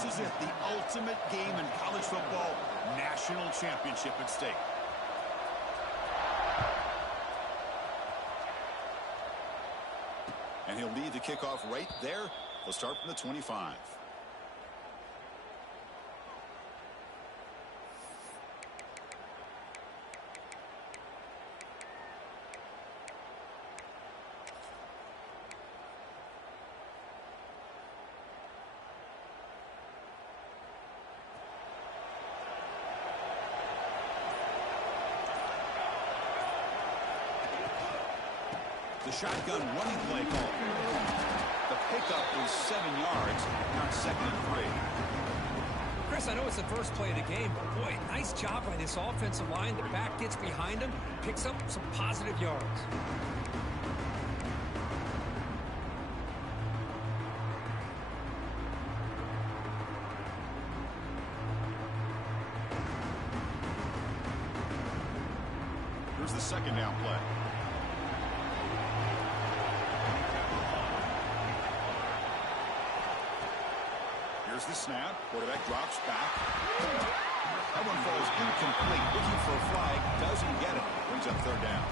This is it, the ultimate game in college football, national championship at stake. And he'll lead the kickoff right there. They'll start from the 25. The shotgun running play call. The pickup was 7 yards, now 2nd and 3. Chris, I know it's the first play of the game, but boy, nice job by this offensive line. The back gets behind him, picks up some positive yards. Here's the 2nd down play. Here's the snap. Quarterback drops back. That one falls incomplete. Looking for a flag. Doesn't get it. Brings up 3rd down.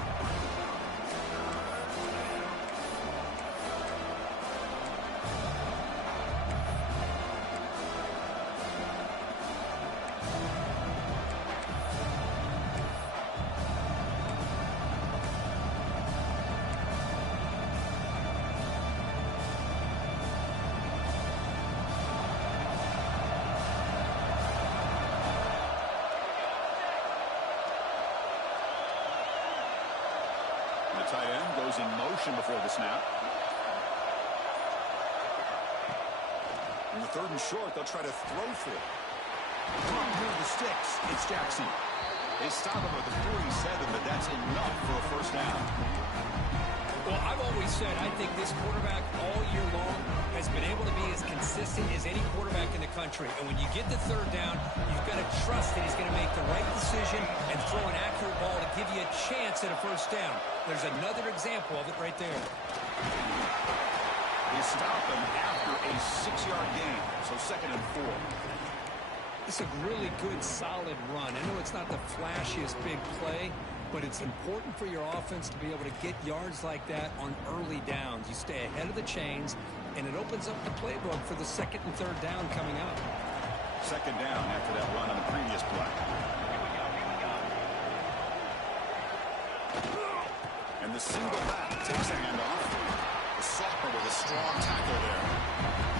Tight end goes in motion before the snap. In the 3rd and short, they'll try to throw for it. From here the sticks. It's Jackson. They stop him at the 47, but that's enough for a 1st down. Well, I've always said I think this quarterback all year long has been able to be as consistent as any quarterback in the country. And when you get the 3rd down, you've got to trust that he's going to make the right decision and throw an accurate ball to give you a chance at a 1st down. There's another example of it right there. They stop him after a 6-yard gain, so 2nd and 4. It's a really good, solid run. I know it's not the flashiest big play, but it's important for your offense to be able to get yards like that on early downs. You stay ahead of the chains, and it opens up the playbook for the 2nd and 3rd down coming up. 2nd down after that run on the previous play. And the single back takes a handoff. The sophomore with a strong tackle there.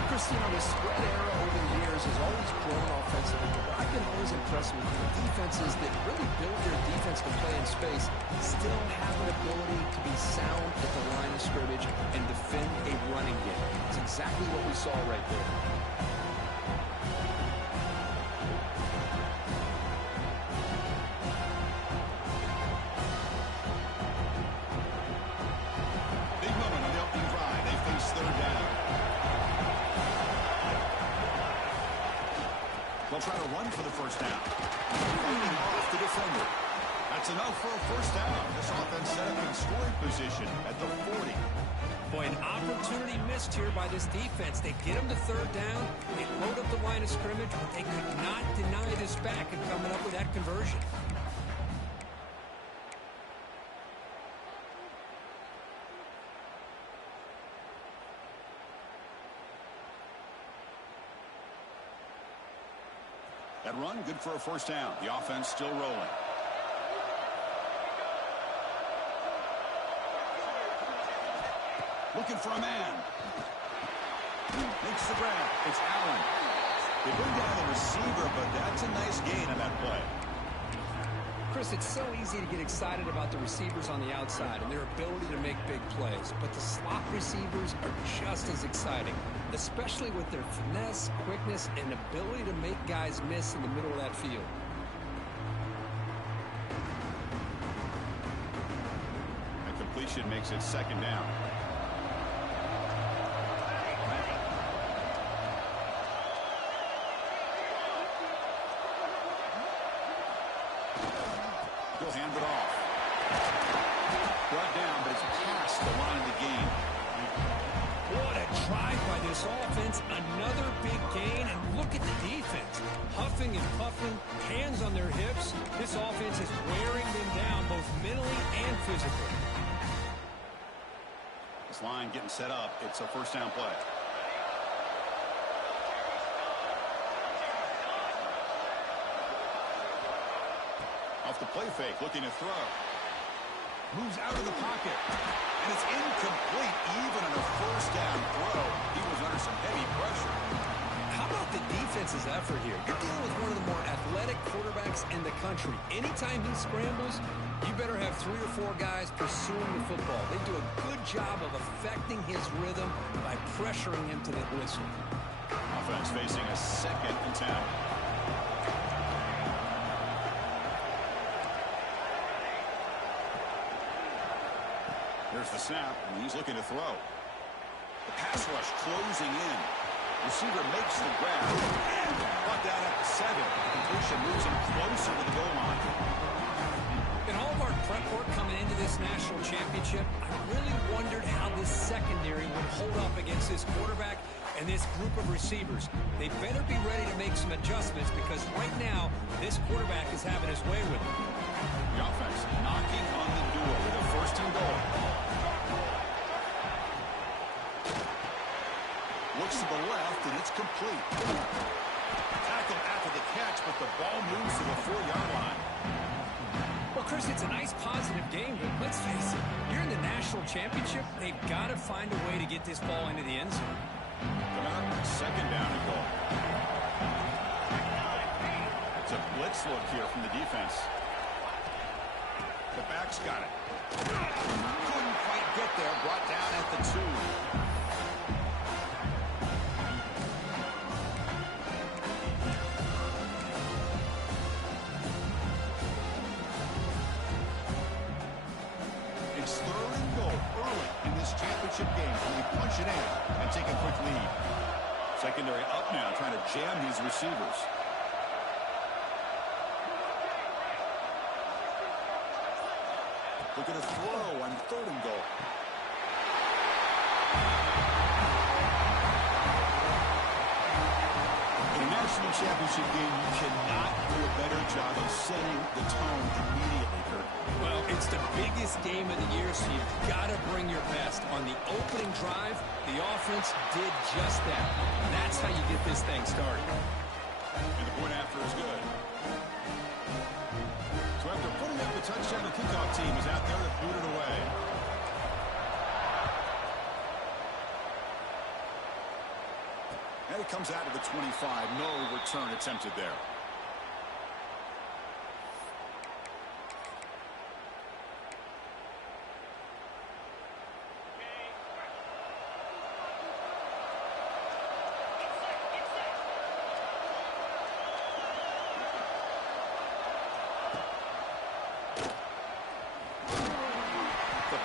Chris, you know, the spread era over the years has always grown offensively, but I've been always impressed with the defenses that really build their defense to play in space, still have an ability to be sound at the line of scrimmage and defend a running game. It's exactly what we saw right there. Big moment on the opening drive. They face 3rd down. They'll try to run for the 1st down. Fighting off the defender. That's enough for a 1st down. This offense set up in scoring position at the 40. Boy, an opportunity missed here by this defense. They get them to 3rd down. They load up the line of scrimmage, but they could not deny this back and coming up with that conversion. That run, good for a 1st down. The offense still rolling. Looking for a man. Makes the grab. It's Allen. They bring down the receiver, but that's a nice gain on that play. Chris, it's so easy to get excited about the receivers on the outside and their ability to make big plays, but the slot receivers are just as exciting, especially with their finesse, quickness, and ability to make guys miss in the middle of that field. That completion makes it 2nd down. He'll hand it off. Brought down, but it's past the line of the game. What a drive by this offense. Another big gain, and look at huffing and puffing, hands on their hips. This offense is wearing them down both mentally and physically. This line getting set up. It's a first down play. Off the play fake, looking to throw. Moves out of the pocket. And it's incomplete even on a first down throw. He was under some heavy pressure. How about the defense's effort here? You're dealing with one of the more athletic quarterbacks in the country. Anytime he scrambles, you better have 3 or 4 guys pursuing the football. They do a good job of affecting his rhythm by pressuring him to the whistle. Offense facing a 2nd and 10. There's the snap, and he's looking to throw. The pass rush closing in. Receiver makes the grab. Brought down at the 7. Completion moves him closer to the goal line. In all of our prep work coming into this national championship, I really wondered how this secondary would hold up against this quarterback and this group of receivers. They better be ready to make some adjustments because right now, this quarterback is having his way with him. The offense knocking on the door with a first and goal. Looks to the left, and it's complete. Tackle after the catch, but the ball moves to the 4-yard line. Well, Chris, it's a nice positive game, but let's face it, you're in the national championship. They've got to find a way to get this ball into the end zone. Coming up, 2nd down and goal. It's a blitz look here from the defense. The back's got it. Couldn't quite get there. Brought down at the 2. It's 3rd and goal early in this championship game. Can they punch it in and take a quick lead? Secondary up now, trying to jam these receivers. Looking to throw on 3rd and goal. In a national championship game, you cannot do a better job of setting the tone immediately, Kurt. Well, it's the biggest game of the year, so you've got to bring your best. On the opening drive, the offense did just that. And that's how you get this thing started. And the point after is good. So after putting up the touchdown, the kickoff team is out there to boot it away. And it comes out of the 25. No return attempted there.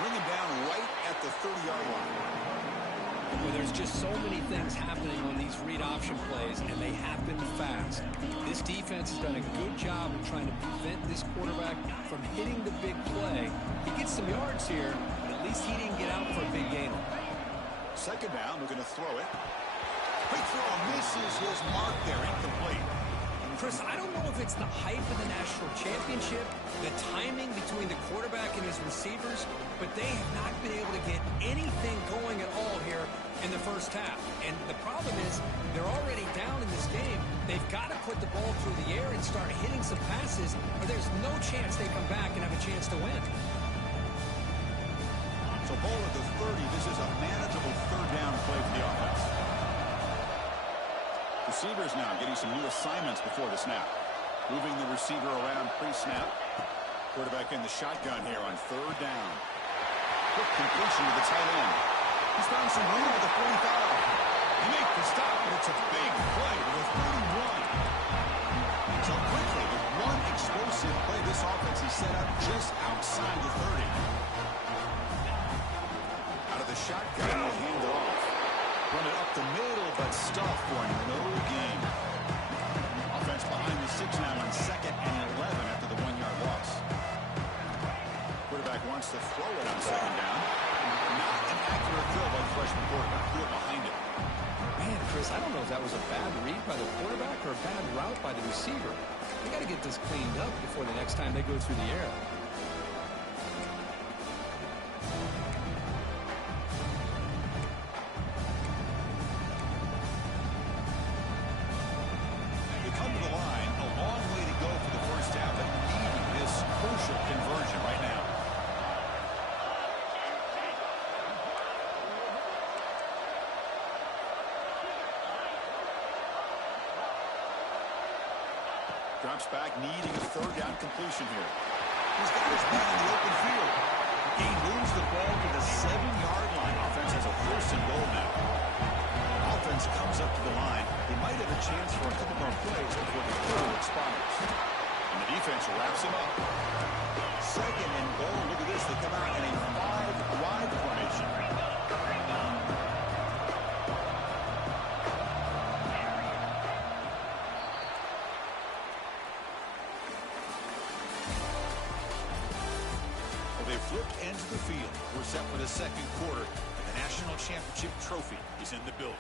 Bring him down right at the 30-yard line. Well, there's just so many things happening on these read option plays, and they happen fast. This defense has done a good job of trying to prevent this quarterback from hitting the big play. He gets some yards here, but at least he didn't get out for a big gain. 2nd down, we're going to throw it. Quick throw, misses his mark there, incomplete. Chris, I don't know if it's the hype of the national championship, the timing between the quarterback and his receivers, but they have not been able to get anything going at all here in the first half. And the problem is they're already down in this game. They've got to put the ball through the air and start hitting some passes, or there's no chance they come back and have a chance to win. So ball at the 30. This is a manageable 3rd down play for the offense. Receivers now getting some new assignments before the snap. Moving the receiver around pre-snap. Quarterback in the shotgun here on 3rd down. Quick completion to the tight end. He's found some room with the 45. He makes the stop, but it's a big play with a 31. So quickly, with one explosive play, this offense is set up just outside the 30. Out of the shotgun, he'll hand it off. Run it up the middle, but stuffed for no gain. Offense behind the 6 now on 2nd and 11 after the 1-yard loss. Quarterback wants to throw it on 2nd down. Not an accurate throw by the freshman quarterback. Threw it behind him. Man, Chris, I don't know if that was a bad read by the quarterback or a bad route by the receiver. They got to get this cleaned up before the next time they go through the air. You come to the line, a long way to go for the first half, but needing this crucial conversion right now. Drops back, needing a third down completion here. He's got his man in the open field. He moves the ball to the 7-yard line. Offense has a 1st and goal now. Offense comes up to the line. They might have a chance for a couple more plays before the quarter expires. And the defense wraps him up. 2nd and goal. Look at this. They come out in a 5-wide formation. They flipped ends of the field. We're set for the 2nd quarter, and the national championship trophy is in the building.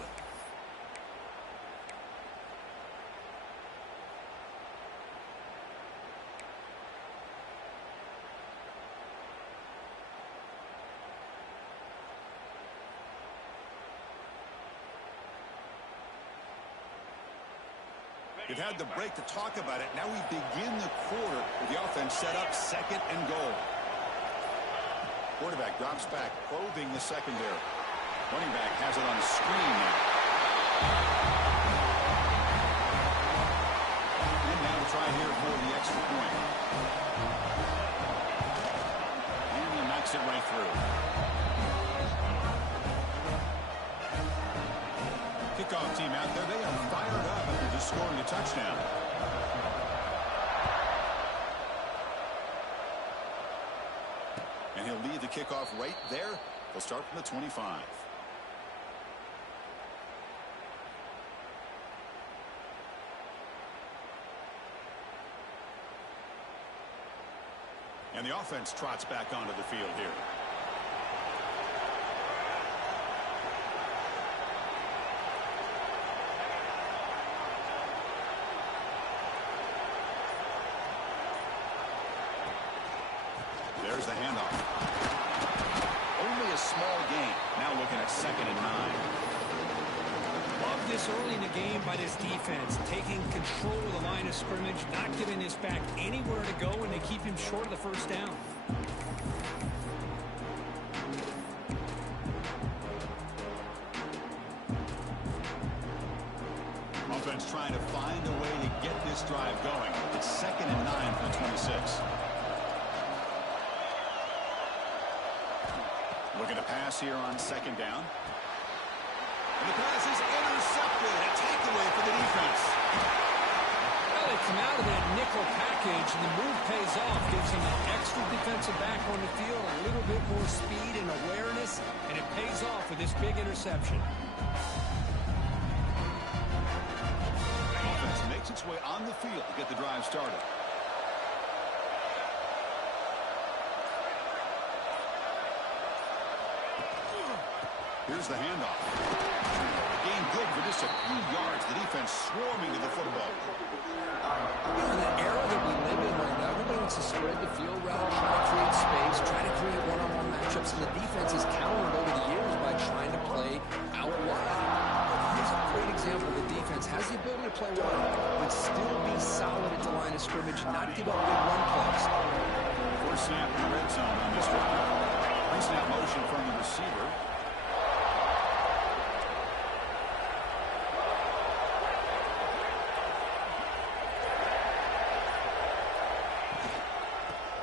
You've had the break to talk about it. Now we begin the quarter with the offense set up 2nd and goal. Quarterback drops back, probing the secondary. Running back has it on the screen now. And now to try here for the extra point. And he knocks it right through. Kickoff team out there. They are fired up after just scoring a touchdown. And he'll lead the kickoff right there. They'll start from the 25. And the offense trots back onto the field here. There's the handoff. Only a small gain. Now looking at 2nd and 9. Love this early in the game by this defense. Taking control of the line of scrimmage, not giving this back anywhere to go, and they keep him short of the 1st down. Offense trying to find a way to get this drive going. It's 2nd and 9 for the 26. Looking to pass here on 2nd down. And the pass is intercepted. A takeaway for the defense. Well, they come out of that nickel package, and the move pays off. Gives them an extra defensive back on the field, a little bit more speed and awareness, and it pays off with this big interception. The offense makes its way on the field to get the drive started. Here's the handoff. Gain good for just a few yards. The defense swarming to the football. In the era that we live in right now, everybody wants to spread the field route, try to create space, try to create one-on-one matchups, and the defense has countered over the years by trying to play out wide. Here's a great example. The defense has the ability to play wide, but still be solid at the line of scrimmage, not give up big run plays. First snap in the red zone on this one. Pre-snap motion from the receiver.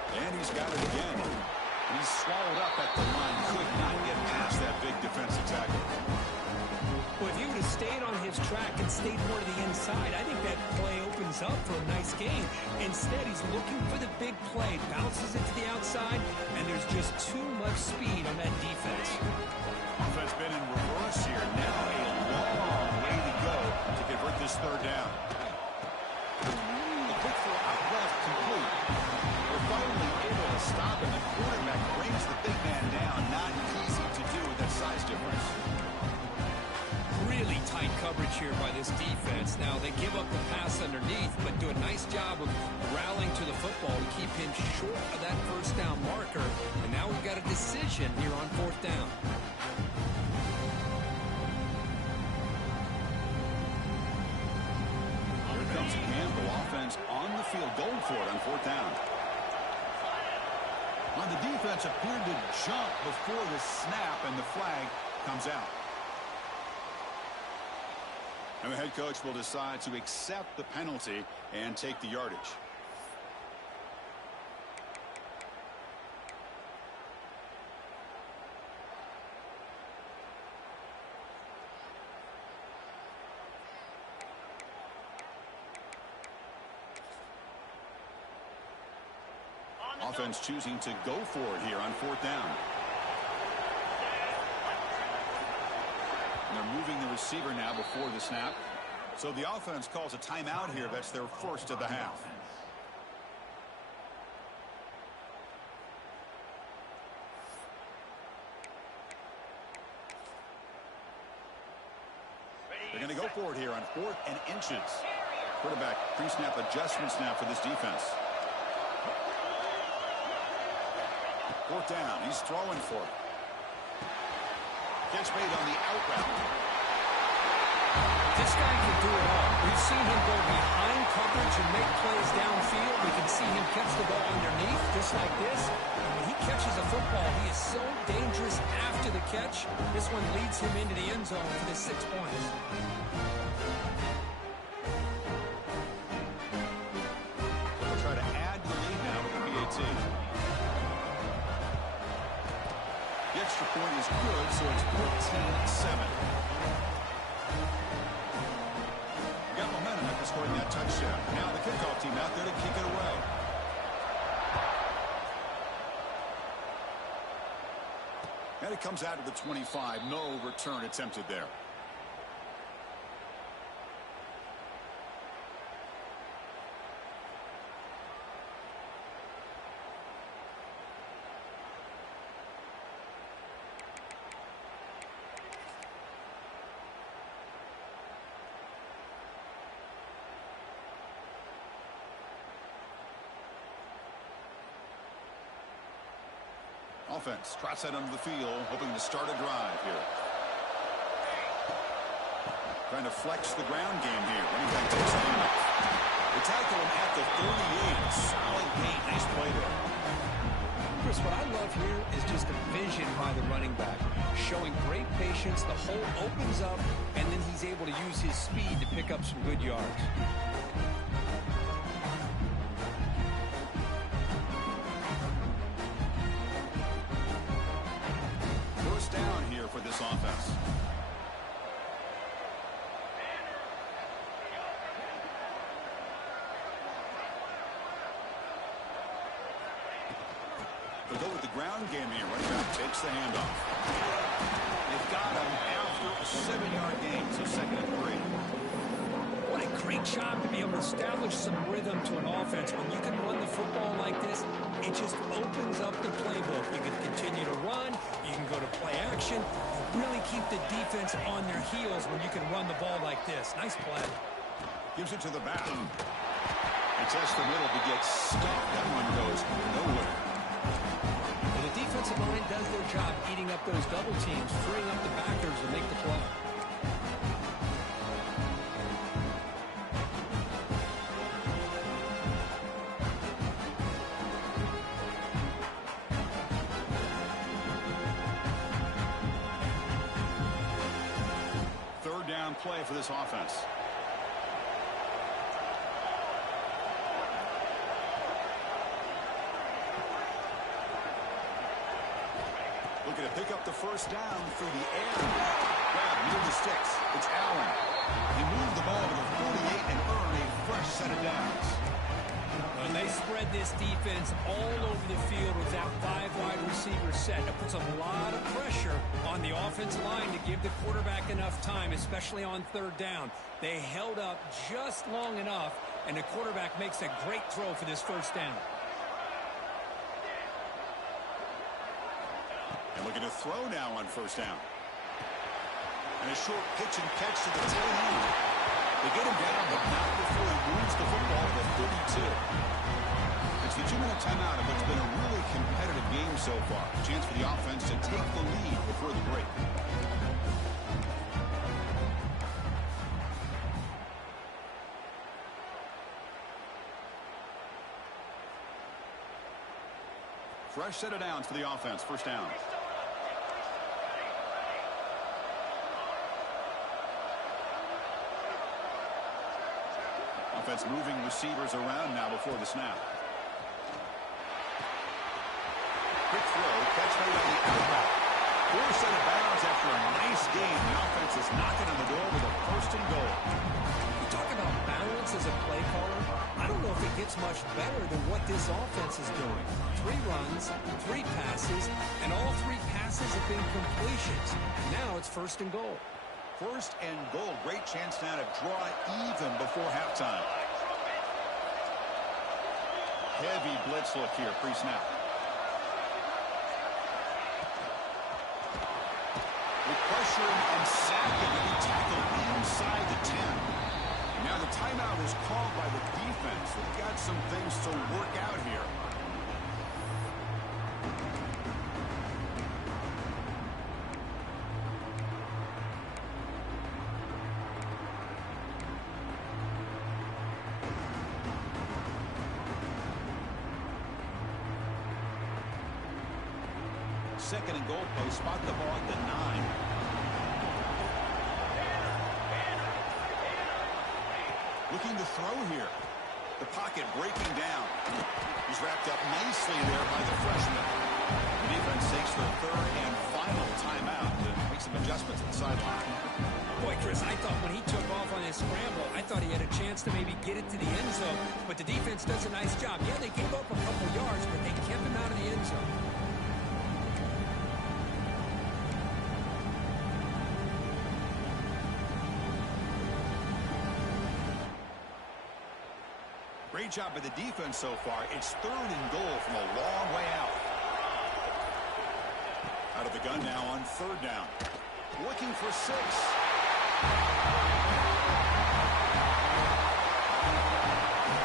And he's got it again. He's swallowed up at the line. Could not get past that big defensive tackle. Well, if he would have stayed on his track and stayed more to the inside, I think that play opens up for a nice game. Instead, he's looking for the big play, bounces it to the outside, and there's just too much speed on that defense. Offense been in reverse here. Now a long way to go to convert this 3rd down. The quick throw out left complete. They're finally able to stop him. The quarterback brings the big man down. Not easy to do with that size difference. Really tight coverage here by this defense. Now, they give up the pass him short of that first down marker. And now we've got a decision here on fourth down. Here comes Campbell. Offense on the field, going for it on fourth down. Well, the defense appeared to jump before the snap, and the flag comes out. And the head coach will decide to accept the penalty and take the yardage. Offense choosing to go for it here on fourth down. And they're moving the receiver now before the snap. So the offense calls a timeout here. That's their first of the half. They're going to go for it here on 4th and inches. Quarterback pre-snap adjustments now for this defense. Fourth down. He's throwing for it. Catch made on the out route. This guy can do it all. We've seen him go behind coverage and make plays downfield. We can see him catch the ball underneath, just like this. And when he catches a football, he is so dangerous after the catch. This one leads him into the end zone for the 6 points. They'll try to add the lead now with the PAT. The extra point is good, so it's 14-7. Got momentum after scoring that touchdown. Now the kickoff team out there to kick it away. And it comes out of the 25. No return attempted there. Offense trots that under the field, hoping to start a drive here. Trying to flex the ground game here. Running back takes the handoff. They tackle him at the 38. Solid gain. Nice play there. Chris, what I love here is just the vision by the running back. Showing great patience. The hole opens up, and then he's able to use his speed to pick up some good yards. Down here for this offense. They'll go with the ground game here. Running back takes the handoff. They've got him after a 7-yard gain, so 2nd and 3. What a great job to be able to establish some rhythm to an offense. When you can run the football like this, it just opens up the playbook. You can continue to run. You can go to play action. You really keep the defense on their heels when you can run the ball like this. Nice play. Gives it to the back. And test the middle to get stuffed. That one goes nowhere. And the defensive line does their job eating up those double teams, freeing up the backers to make the play. Play for this offense. Looking to pick up the first down through the air. Grab near the sticks. It's Allen. He moved the ball to the 48 and earned a fresh set of downs. And they spread this defense all over the field with that 5-wide receiver set. That puts a lot of pressure on the offensive line to give the quarterback enough time, especially on 3rd down. They held up just long enough, and the quarterback makes a great throw for this first down. And looking to throw now on first down. And a short pitch and catch to the tail end. They get him down, but not before he moves the football to the 32. It's the 2-minute timeout. so far. Chance for the offense to take the lead before the break. Fresh set of downs for the offense. First down. Offense moving receivers around now before the snap. Quick throw, catch made on the out route. Forced out of bounds after a nice gain. The offense is knocking on the door with a first and goal. You talk about balance as a play caller. I don't know if it gets much better than what this offense is doing. 3 runs, 3 passes, and all 3 passes have been completions. Now it's first and goal. First and goal. Great chance now to draw even before halftime. Heavy blitz look here pre-snap. With pressure and sacking, he tackled inside the 10. Now the timeout is called by the defense. They've got some things to work out here. Second and goal post. Spot the ball at the 9. Looking to throw here. The pocket breaking down. He's wrapped up nicely there by the freshman. The defense takes their third and final timeout to make some adjustments at the sideline. Boy, Chris, I thought when he took off on his scramble, I thought he had a chance to maybe get it to the end zone. But the defense does a nice job. Yeah, they gave up a couple yards, but they kept him out of the end zone. Great job by the defense so far. It's third and goal from a long way out. Out of the gun now on third down. Looking for 6.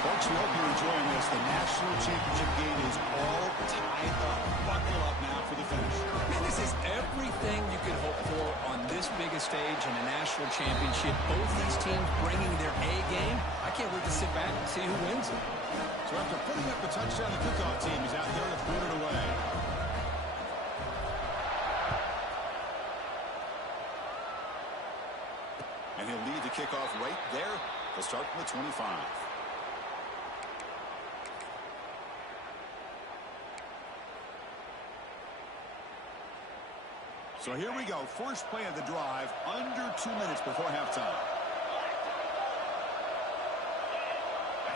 Folks, we hope you're enjoying this. The national championship game is all tied up. Buckle up now for the finish. Man, this is everything you could hope for on this biggest stage in a national championship. Both these teams bringing their A game. I can't wait to sit back and see who wins it. So after putting up the touchdown, the kickoff team is out there to put it away. And he'll lead the kickoff right there. He'll start from the 25. So here we go. First play of the drive, under 2 minutes before halftime.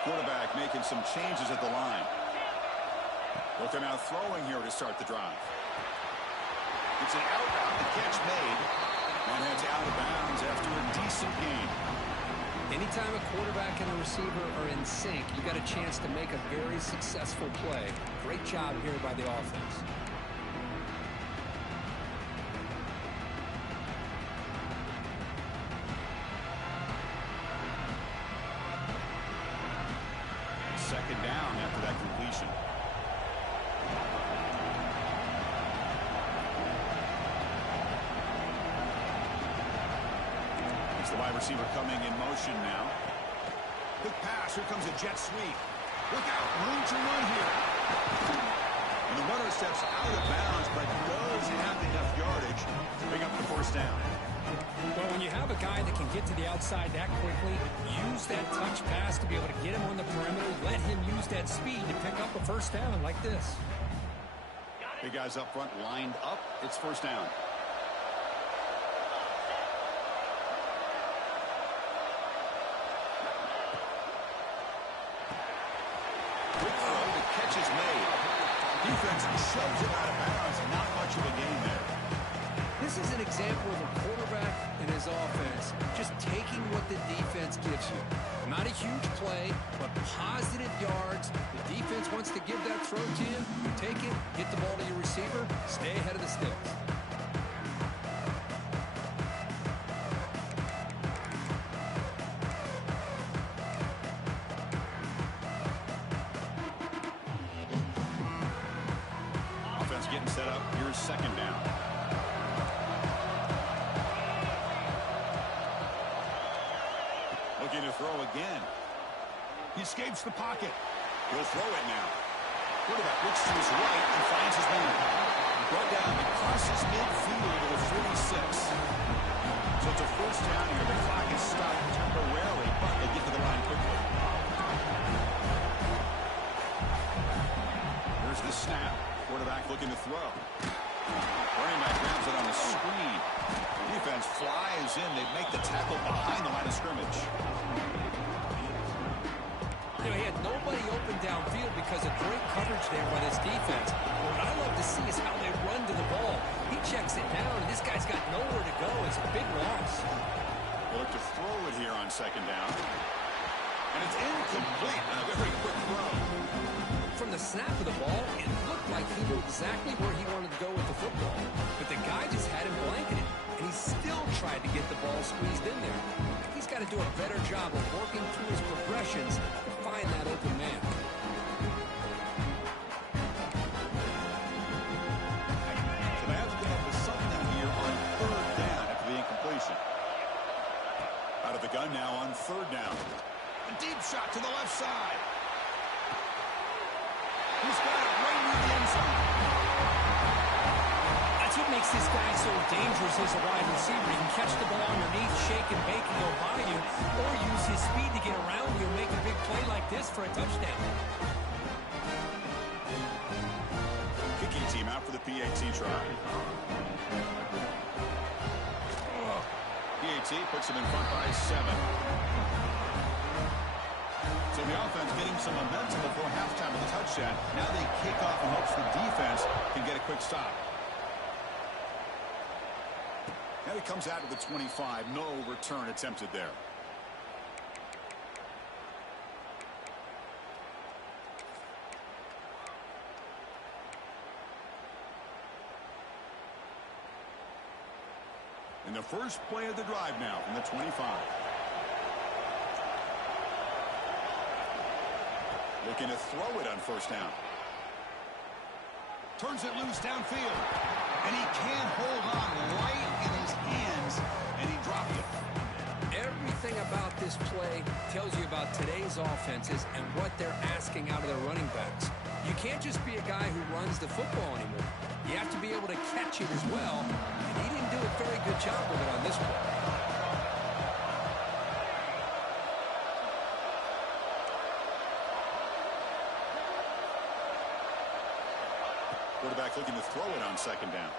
Quarterback making some changes at the line. Looking out throwing here to start the drive. It's an out route, the catch made. And it's out of bounds after a decent gain. Anytime a quarterback and a receiver are in sync, you got a chance to make a very successful play. Great job here by the offense. Second down after that completion. It's the wide receiver coming in motion now. Quick pass. Here comes a jet sweep. Look out. Room to run here. And the runner steps out of bounds, but does have enough yardage to pick up the first down. Well, when you have a guy that can get to the outside that quickly, use that touch pass to be able to get him on the perimeter, let him use that speed to pick up a first down like this. Big guys up front lined up. It's first down. Quick throw, the catch is made. Defense shoves it out of bounds. Not much of a gain there. This is an example of a quarterback and his offense just taking what the defense gives you. Not a huge play, but positive yards. The defense wants to give that throw to you. You take it, get the ball to your receiver, stay ahead of the sticks. set up. Here's second down. Looking to throw again. He escapes the pocket. He'll throw it now. Quarterback looks to his right and finds his man. Brought down across midfield to the 46. So it's a first down here. The clock is stopped temporarily, but they get to the line quickly. Here's the snap. Quarterback looking to throw. Running back grabs it on the screen. Defense flies in. They make the tackle behind the line of scrimmage. You know, he had nobody open downfield because of great coverage there by this defense. But what I love to see is how they run to the ball. He checks it down, and this guy's got nowhere to go. It's a big loss. They'll look to throw it here on second down. And it's incomplete on a very quick throw. From the snap of the ball, it looked like he knew exactly where he wanted to go with the football. But the guy just had him blanketed, and he still tried to get the ball squeezed in there. He's got to do a better job of working through his progressions to find that open man. So they have to get up with something down here on third down after the incompletion. Out of the gun now on third down. A deep shot to the left side. He's got it right near the end zone. That's what makes this guy so dangerous as a wide receiver. He can catch the ball underneath, shake and bake and go by you, or use his speed to get around you and make a big play like this for a touchdown. Kicking team out for the PAT try. PAT puts him in front by 7. So the offense getting some momentum before halftime with a touchdown. Now they kick off and hopes the defense can get a quick stop. Now he comes out to the 25. No return attempted there. In the first play of the drive now from the 25. Looking to throw it on first down. Turns it loose downfield. And he can't hold on right in his hands. And he dropped it. Everything about this play tells you about today's offenses and what they're asking out of their running backs. You can't just be a guy who runs the football anymore. You have to be able to catch it as well. And he didn't do a very good job with it on this play. Quarterback looking to throw it on second down.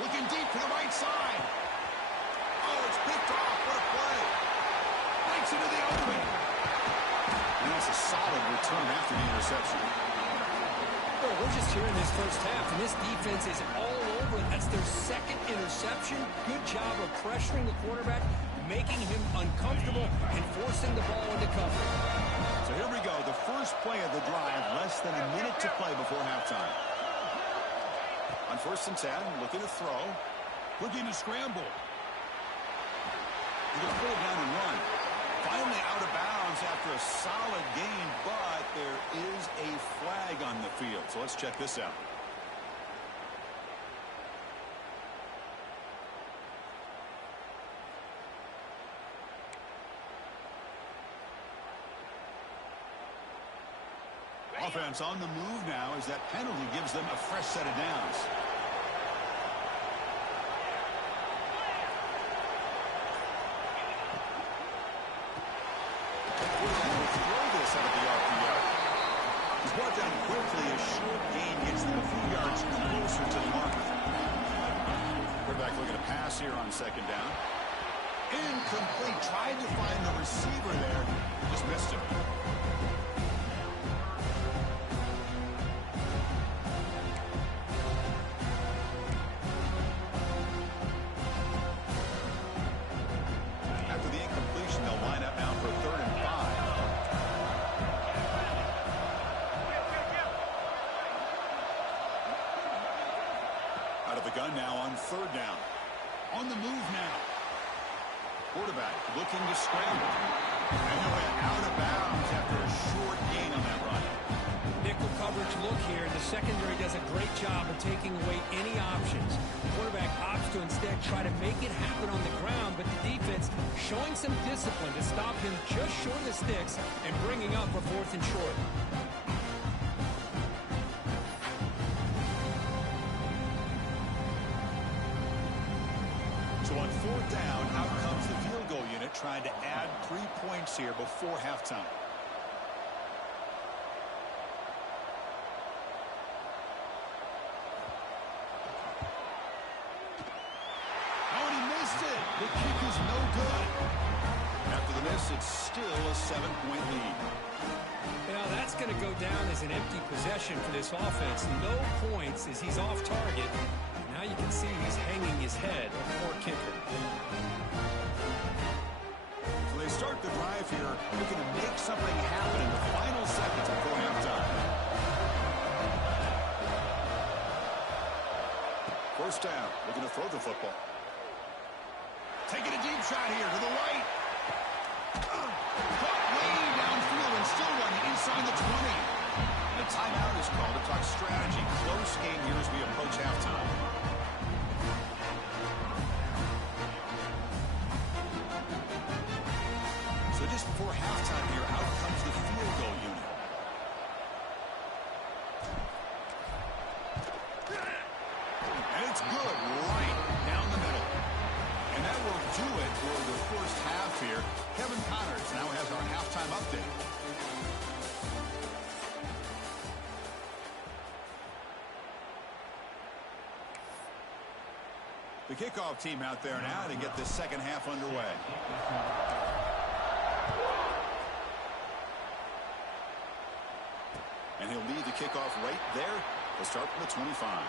Looking deep to the right side. Oh, it's picked off. What a play. Breaks into the opening. And that's a solid return after the interception. Well, we're just here in this first half, and this defense is all over it. That's their second interception. Good job of pressuring the quarterback, making him uncomfortable, and forcing the ball into cover. So here we go. The first play of the drive, less than a minute to play before halftime. On first and 10, looking to throw. Looking to scramble. He's going to pull it down and run. Finally out of bounds after a solid gain, but there is a flag on the field. So let's check this out. Offense on the move now as that penalty gives them a fresh set of downs. Throw this out of the RPO. He's brought down quickly. A short gain gets them a few yards closer to the mark. Quarterback looking to pass here on second down. Incomplete. Tried to find the receiver there. Just missed him. Third down. On the move now. Quarterback looking to scramble. And he went out of bounds after a short gain on that run. Nickel coverage look here. The secondary does a great job of taking going to try to make it happen on the ground, but the defense showing some discipline to stop him just short of the sticks and bringing up a 4th and short. So on 4th down, out comes the field goal unit trying to add 3 points here before halftime. The kick is no good. After the miss, it's still a 7-point lead. You know, that's going to go down as an empty possession for this offense. No points as he's off target. Now you can see he's hanging his head. Poor kicker. So they start the drive here, looking to make something happen in the final seconds before halftime. 1st down, looking to throw the football. Taking a deep shot here to the right. Caught way downfield and still running inside the 20. And a timeout is called to talk strategy. Close game here as we approach halftime. So just before halftime here, out comes the field goal unit. And it's good right down the middle. And that will do it for the first half here. Kevin Connors now has our halftime update. The kickoff team out there now to get this second half underway. And he'll lead the kickoff right there. He'll start from the 25.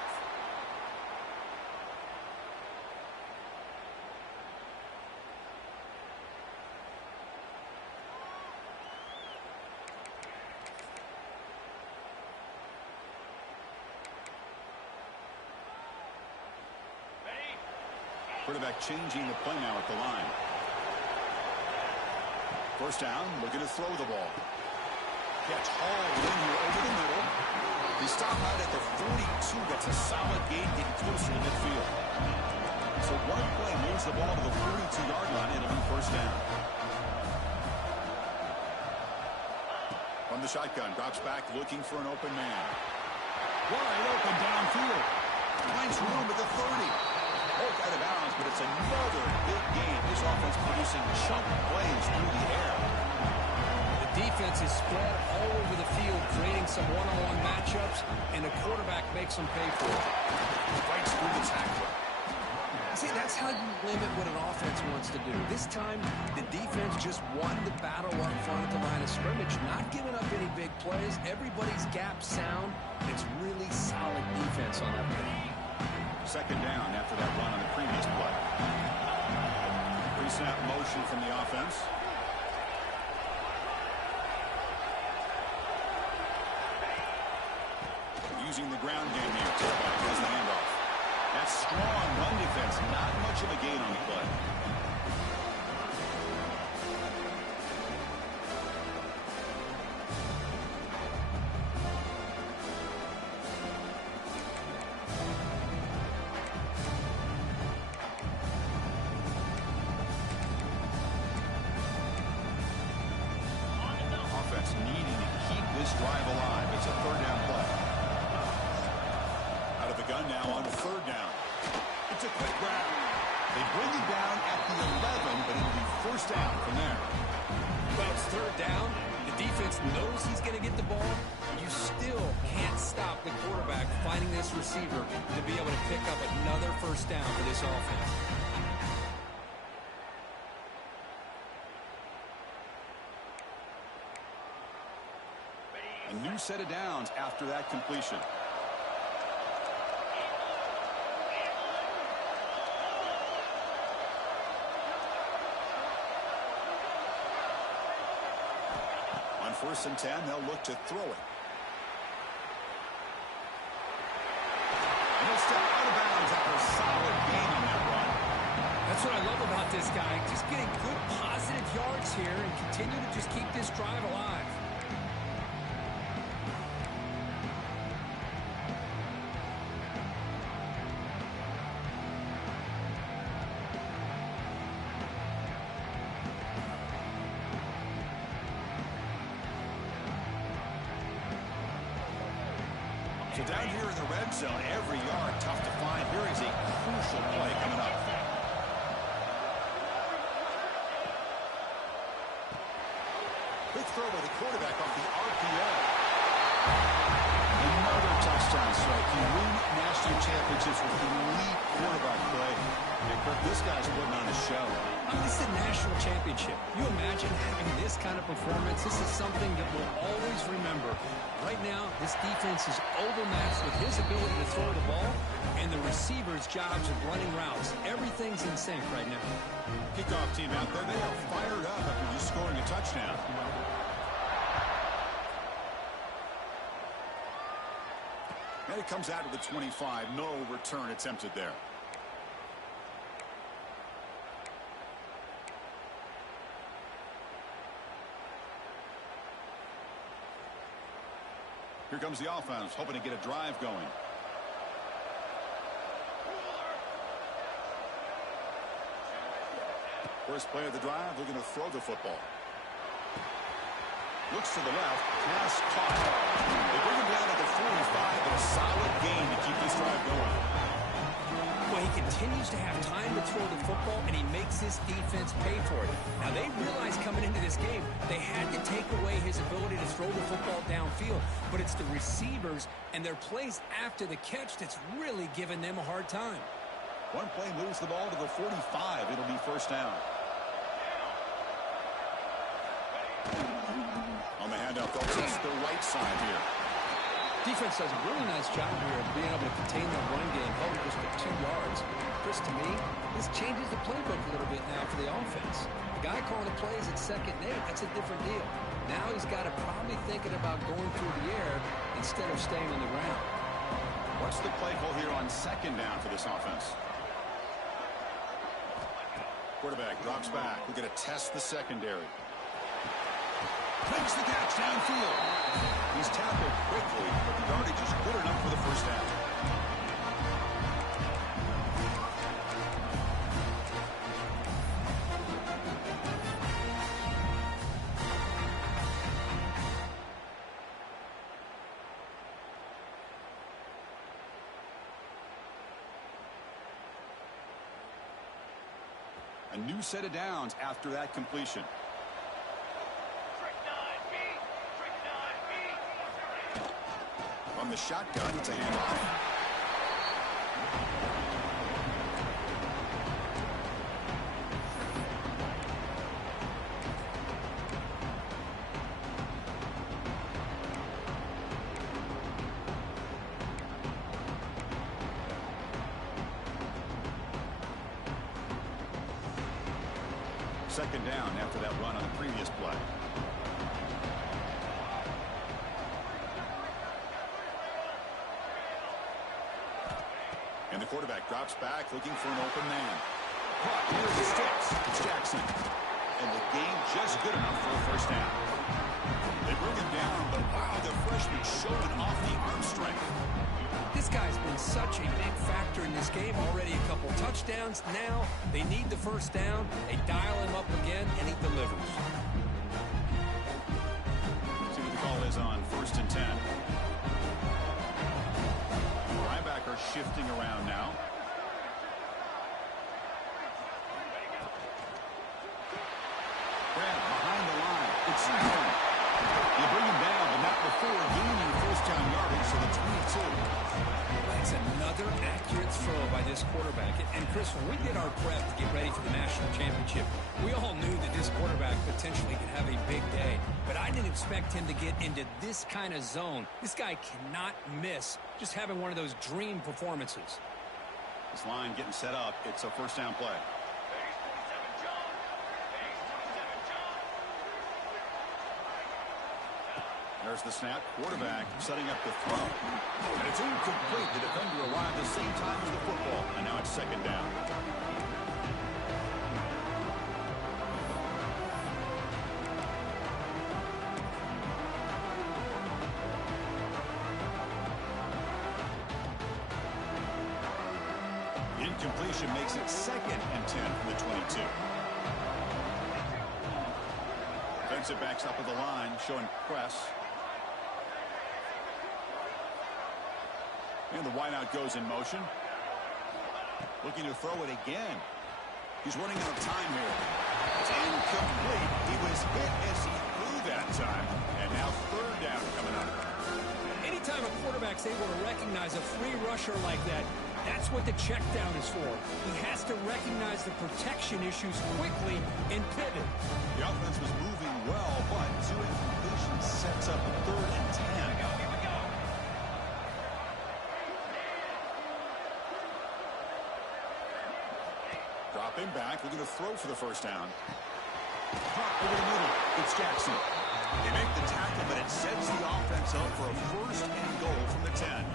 Quarterback changing the play now at the line. 1st down, looking to throw the ball. Catch hauled in here over the middle. They stop out at the 42. That's a solid gain, getting closer to midfield. So one play moves the ball to the 42-yard line. It'll be 1st down. From the shotgun, drops back looking for an open man. Wide open downfield. Finds room at the 30. Out of bounds, but it's another big game. This offense producing chunk plays through the air. The defense is spread all over the field, creating some one-on-one matchups, and the quarterback makes them pay for it. Fights through the tackle. See, that's how you limit what an offense wants to do. This time, the defense just won the battle up front at the line of scrimmage, not giving up any big plays. Everybody's gap sound. It's really solid defense on that play. 2nd down after that run on the previous play. Pre-snap motion from the offense. Using the ground game here. Tailback has the handoff. That's strong run defense. Not much of a gain on the play. Needing to keep this drive alive. It's a 3rd down play. Out of the gun now on 3rd down. It's a quick grab. They bring it down at the 11, but it'll be 1st down from there. Well, it's 3rd down. The defense knows he's going to get the ball. You still can't stop the quarterback finding this receiver to be able to pick up another 1st down for this offense. A new set of downs after that completion. On 1st and 10, they'll look to throw it. And he'll step out of bounds after a solid gain on that run. That's what I love about this guy. Just getting good positive yards here and continue to just keep this drive alive. So down here in the red zone, every yard tough to find. Here is a crucial play coming up. Quick throw by the quarterback off the RPO. Another touchdown strike. You win national championships with elite quarterback play. And Kirk, this guy's putting on a show. I mean, this is a national championship. You imagine having this kind of performance? This is something that we'll always remember. Right now, this defense is overmatched with his ability to throw the ball and the receiver's jobs of running routes. Everything's in sync right now. Kickoff team out there, they are fired up after just scoring a touchdown. And it comes out to the 25. No return attempted there. Here comes the offense, hoping to get a drive going. First play of the drive, looking to throw the football. Looks to the left, pass caught. They bring him down to the 45, but a solid gain to keep this drive going. Well, he continues to have time to throw the football, and he makes this defense pay for it. Now, they realized coming into this game they had to take away his ability to throw the football downfield, but it's the receivers and their plays after the catch that's really giving them a hard time. One play moves the ball to the 45. It'll be first down. On the handoff, they'll test the right side here. Defense does a really nice job here of being able to contain the run game, held just for 2 yards. Chris, to me, this changes the playbook a little bit now for the offense. The guy calling the plays at 2nd and 8, that's a different deal. Now he's got to probably thinking about going through the air instead of staying on the ground. What's the play call here on 2nd down for this offense? Quarterback drops back. We're going to test the secondary. Makes the catch downfield. He's tackled quickly, but the yardage is good enough for the first down. A new set of downs after that completion. From the shotgun, it's a handoff. Second down after that run on the previous play. And the quarterback drops back, looking for an open man. Caught, here's the sticks. It's Jackson. And the game just good enough for a first down. They bring him down, but wow, the freshman showing off the arm strength. This guy's been such a big factor in this game. Already a couple touchdowns. Now they need the first down. They dial him up again, and he delivers. See what the call is on 1st and 10. Linebacker shifting around now. Brad behind the line. It's him. You bring him down, but not before gaining first down yardage, so the 22. That's another accurate throw by this quarterback. And Chris, when we did our prep to get ready for the national championship, we all knew that this quarterback potentially could have a big day. But I didn't expect him to get into this kind of zone. This guy cannot miss just having one of those dream performances. This line getting set up. It's a first down play. There's the snap. Quarterback setting up the throw. And it's incomplete. The defender arrived the same time as the football. And now it's second down. Incompletion makes it 2nd and 10 from the 22. Defensive backs up at the line, showing press. And the wideout goes in motion. Looking to throw it again. He's running out of time here. It's incomplete. He was hit as he threw that time. And now third down coming up. Anytime a quarterback's able to recognize a free rusher like that, that's what the check down is for. He has to recognize the protection issues quickly and pivot. The offense was moving well, but two incompletions sets up a 3rd and 10. Dropping back, looking to throw for the first down. Pop over the middle. It's Jackson. They make the tackle, but it sets the offense up for a 1st and goal from the 10.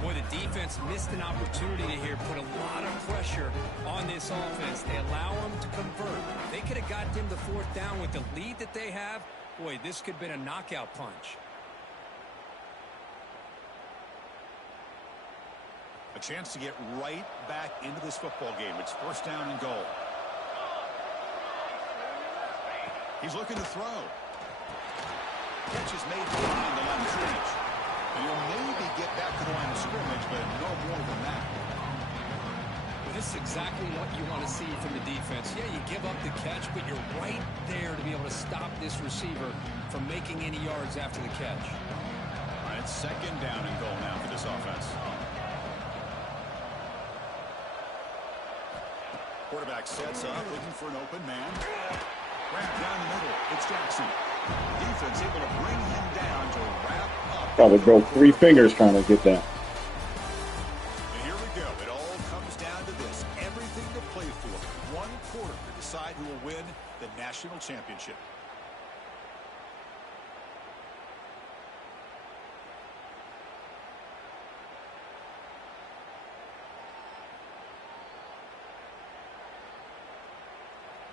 Boy, the defense missed an opportunity to here put a lot of pressure on this offense. They allow them to convert. They could have got them to 4th down with the lead that they have. Boy, this could have been a knockout punch. A chance to get right back into this football game. It's 1st down and goal. He's looking to throw. Catch is made behind the line of scrimmage. And he'll maybe get back to the line of scrimmage, but no more than that. Well, this is exactly what you want to see from the defense. Yeah, you give up the catch, but you're right there to be able to stop this receiver from making any yards after the catch. All right, it's 2nd down and goal now for this offense. Quarterback sets up, looking for an open man. Wrapped down the middle. It's Jackson. Defense able to bring him down to wrap up. Probably broke 3 fingers trying to get that. And here we go. It all comes down to this. Everything to play for. 1 quarter to decide who will win the national championship.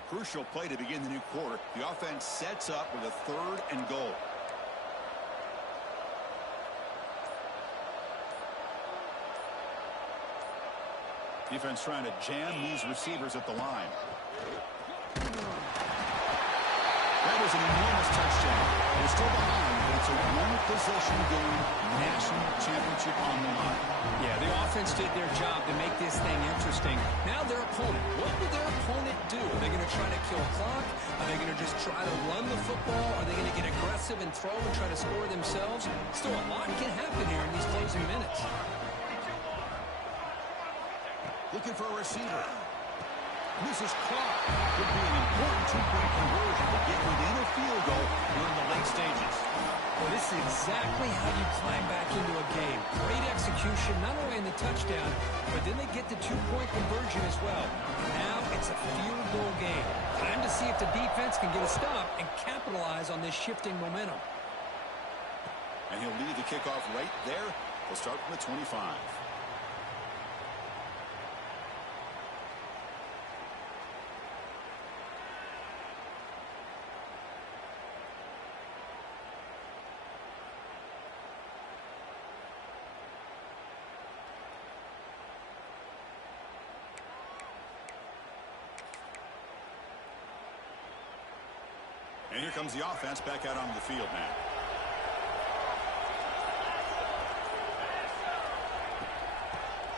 Crucial play to begin the new quarter. The offense sets up with a 3rd and goal. Defense trying to jam these receivers at the line. That was an enormous touchdown. They're still behind, but it's a 1-possession game, national championship on the line. Yeah, the offense did their job to make this thing interesting. Now their opponent. What will their opponent do? Are they going to try to kill clock? Are they going to just try to run the football? Are they going to get aggressive and throw and try to score themselves? Still, a lot can happen here in these closing minutes. Looking for a receiver. Misses clock. Could be an important 2-point conversion to get within a field goal during the late stages. Well, this is exactly how you climb back into a game. Great execution, not only in the touchdown, but then they get the 2-point conversion as well. And now it's a field goal game. Time to see if the defense can get a stop and capitalize on this shifting momentum. And he'll lead the kickoff right there. They'll start from the 25. And here comes the offense back out onto the field now.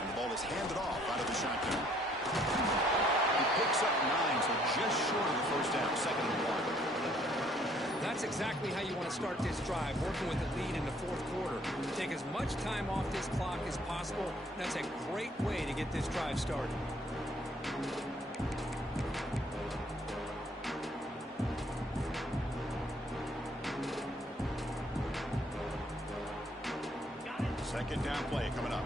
And the ball is handed off out of the shotgun. He picks up 9, so just short of the 1st down, 2nd and 1. That's exactly how you want to start this drive, working with the lead in the 4th quarter. Take as much time off this clock as possible. That's a great way to get this drive started. Second down play coming up.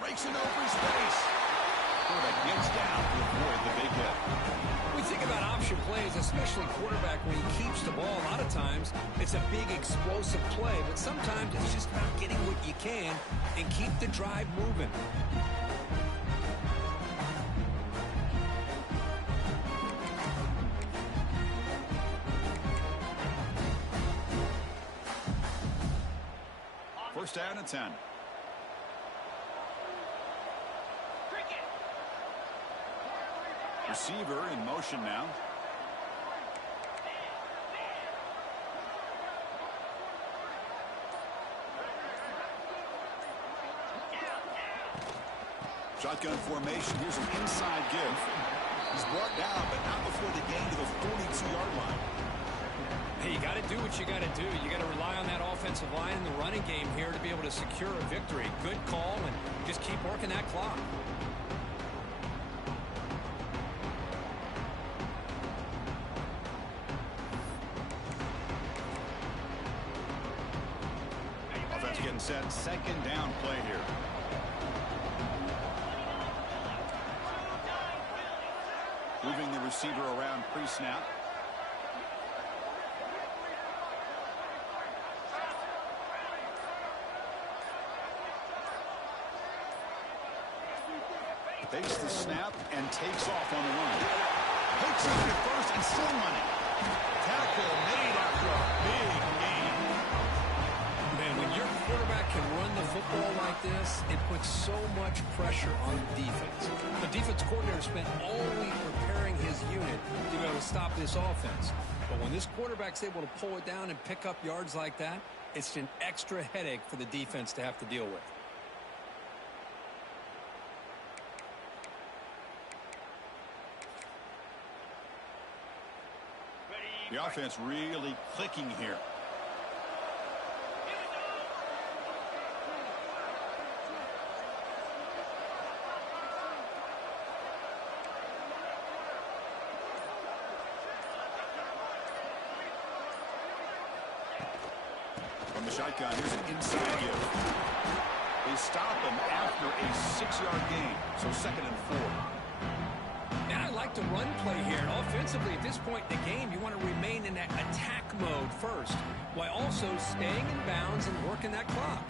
Breaks an open space. Quarterback gets down to avoid the big hit. We think about option plays, especially quarterback, when he keeps the ball. A lot of times, it's a big explosive play, but sometimes it's just about getting what you can and keep the drive moving. First down and 10. Receiver in motion now. Shotgun formation. Here's an inside give. He's brought down, but not before the gain to the 42-yard line. Hey, you got to do what you got to do. You got to rely on that offensive line in the running game here to be able to secure a victory. Good call, and just keep working that clock. Offense getting set. Second down play here. Moving the receiver around pre-snap. Takes the snap and takes off on the run. Takes it at first and still running. Tackle made after a big gain. Man, when your quarterback can run the football like this, it puts so much pressure on the defense. The defense coordinator spent all week preparing his unit to be able to stop this offense. But when this quarterback's able to pull it down and pick up yards like that, it's an extra headache for the defense to have to deal with. The offense really clicking here. From the shotgun, here's an inside give. They stop him after a 6-yard gain, so 2nd and 4. And I like the run play here. And offensively, at this point in the game, you want to remain in that attack mode first, while also staying in bounds and working that clock.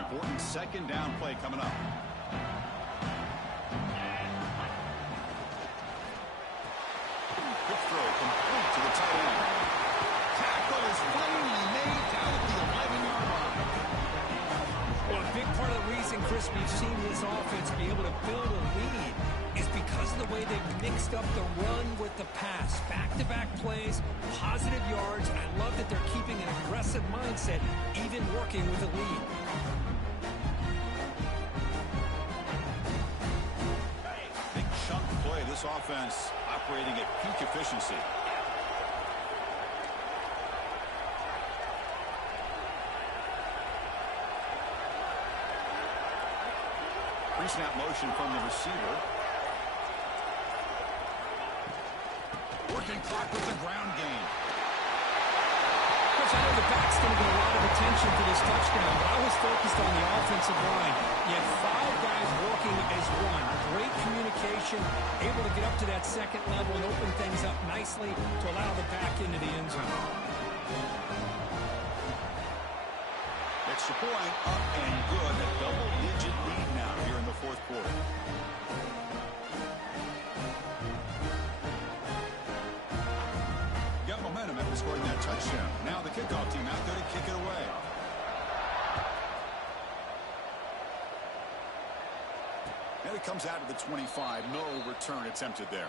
Important 2nd down play coming up. Quick throw complete to the tight end. Tackle is finally made down at the 11-yard line. Well, a big part of the reason, Chris, we've seen this offense be able to build a lead is because of the way they've mixed up the run with the pass. Back-to-back plays, positive yards. I love that they're keeping an aggressive mindset, even working with a lead. Big chunk play. This offense operating at peak efficiency. Pre-snap motion from the receiver. Working clock with the ground game. Coach, I know the back's going to get a lot of attention for this touchdown, but I was focused on the offensive line. You had 5 guys working as one. Great communication, able to get up to that 2nd level and open things up nicely to allow the back into the end zone. Extra point, up and good. A double-digit lead now here in the 4th quarter. Got momentum after scoring that touchdown. Now the kickoff team out there to kick it away. And it comes out of the 25. No return attempted there.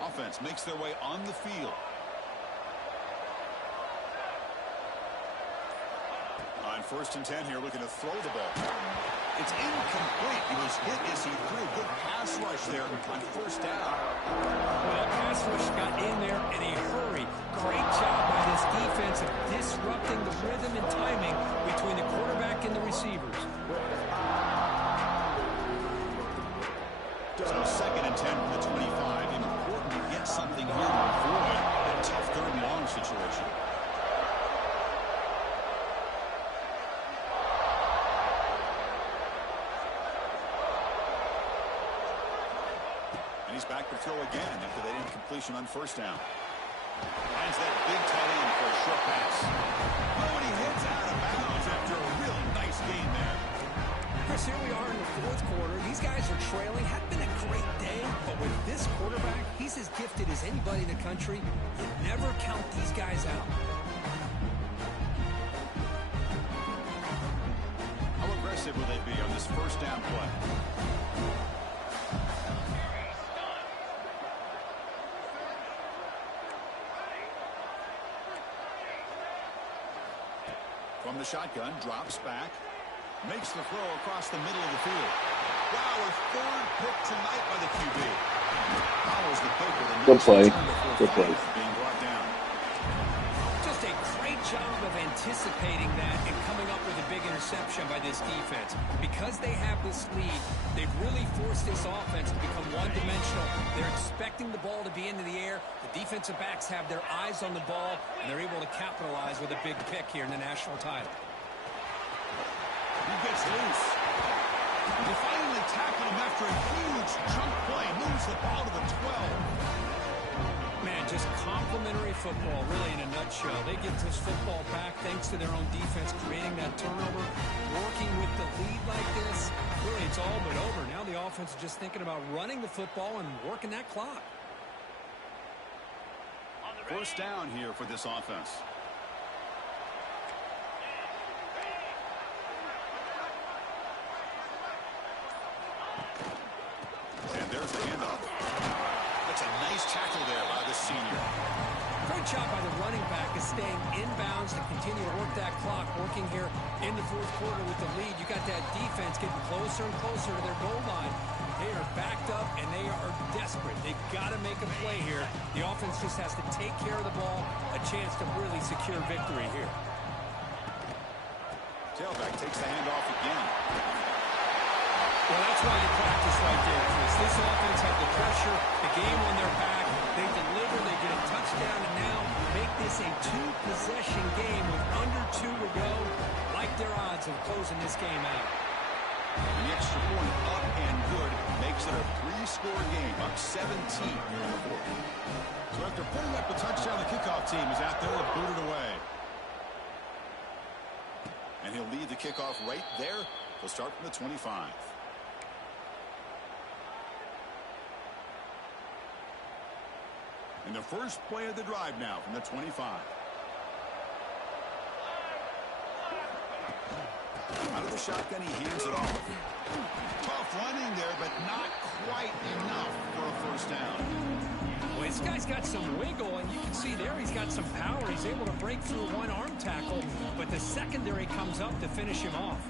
Offense makes their way on the field. On 1st and 10 here, looking to throw the ball. It's incomplete. He was hit as he threw. Good pass rush there on 1st down. Well, pass rush got in there in a hurry. Great job by this defense of disrupting the rhythm and timing between the quarterback and the receivers. So 2nd and 10 from the 25. Important to get something here to avoid that tough 3rd and long situation. And he's back to throw again after that incompletion on 1st down. Finds that big tight end for a short pass. Oh, and he hits out of bounds after a really nice gain there. Chris, here we are in the fourth quarter. These guys are trailing. Hadn't been a great day, but with this quarterback, he's as gifted as anybody in the country. You never count these guys out. How aggressive will they be on this first down play? From the shotgun, drops back, makes the throw across the middle of the field. Wow, a third pick tonight by the QB. Follows the pick with a Good play. Good play. Being brought down. Just a great job of anticipating that and coming up with a big interception by this defense. Because they have this lead, they've really forced this offense to become one-dimensional. They're expecting the ball to be into the air. The defensive backs have their eyes on the ball, and they're able to capitalize with a big pick here in the national title. He gets loose. They finally tackle him after a huge chunk play. Moves the ball to the 12. Man, just complimentary football, really, in a nutshell. They get this football back thanks to their own defense, creating that turnover, working with the lead like this. Really, it's all but over. Now the offense is just thinking about running the football and working that clock. First down here for this offense. And there's the handoff. That's a nice tackle there by the senior. Great job by the running back is staying inbounds to continue to work that clock, working here in the fourth quarter with the lead. You got that defense getting closer and closer to their goal line. They are backed up, and they are desperate. They've got to make a play here. The offense just has to take care of the ball, a chance to really secure victory here. Tailback takes the handoff again. Well, that's why you practice right there, Chris. This offense had the pressure, the game on their back. They deliver, they get a touchdown, and now make this a two-possession game with under 2 to go. Like their odds of closing this game out. The extra point up and good makes it a 3-score game, up 17 here in the fourth. So after putting up a touchdown, the kickoff team is out there to boot it away. And he'll lead the kickoff right there. He'll start from the 25. And the first play of the drive now from the 25. Out of the shotgun, he hands it off. Tough running there, but not quite enough for a first down. Well, this guy's got some wiggle, and you can see there he's got some power. He's able to break through one arm tackle, but the secondary comes up to finish him off.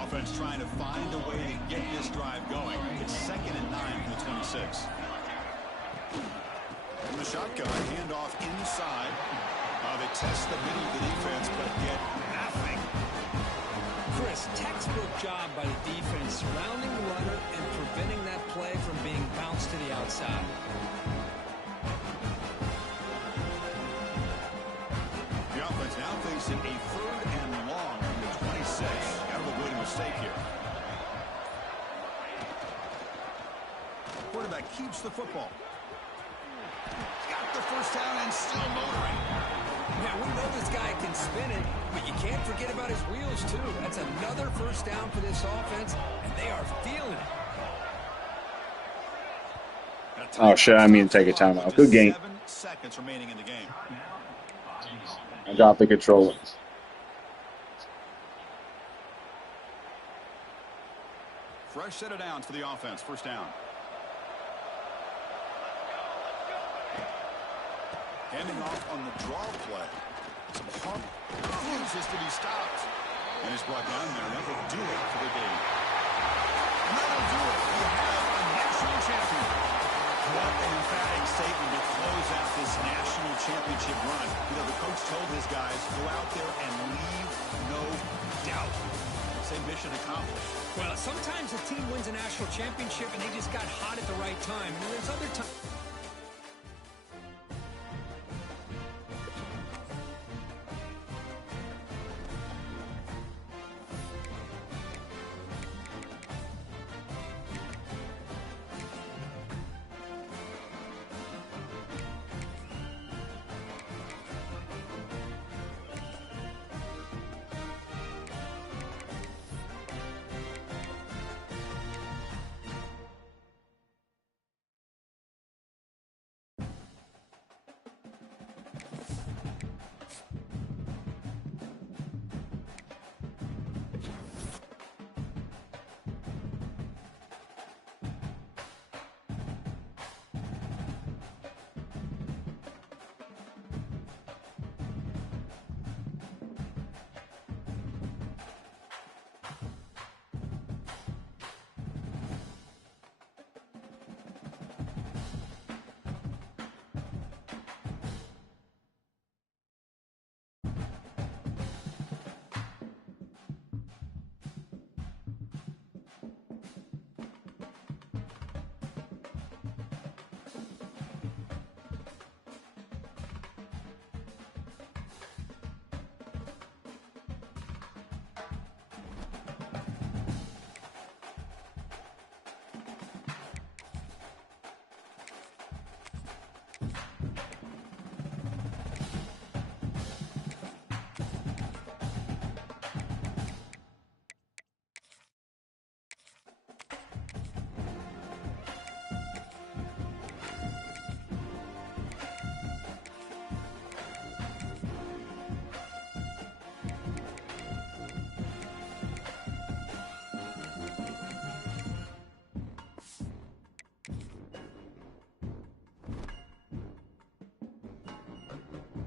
Offense trying to find a way to get this drive going. It's 2nd and 9 from the 26. From the shotgun, handoff inside. They test the middle of the defense, but get nothing. Chris, textbook job by the defense, surrounding the runner and preventing that play from being bounced to the outside. The offense now facing a 3rd and long from the 26. Got to avoid a mistake here. Quarterback keeps the football. Got the first down and still motoring. Yeah, we know this guy can spin it, but you can't forget about his wheels, too. That's another first down for this offense, and they are feeling it. Oh, shit, I mean to take a timeout. Good game. 7 seconds remaining in the game. I dropped the controller. Fresh set of downs for the offense. First down. Handing off on the draw play. Some pump refuses to be stopped. And he's brought down there. That'll do it for the game. And that'll do it. We have a national champion. What an emphatic statement to close out this national championship run. You know, the coach told his guys, go out there and leave no doubt. Say mission accomplished. Well, sometimes a team wins a national championship and they just got hot at the right time. And there's other times.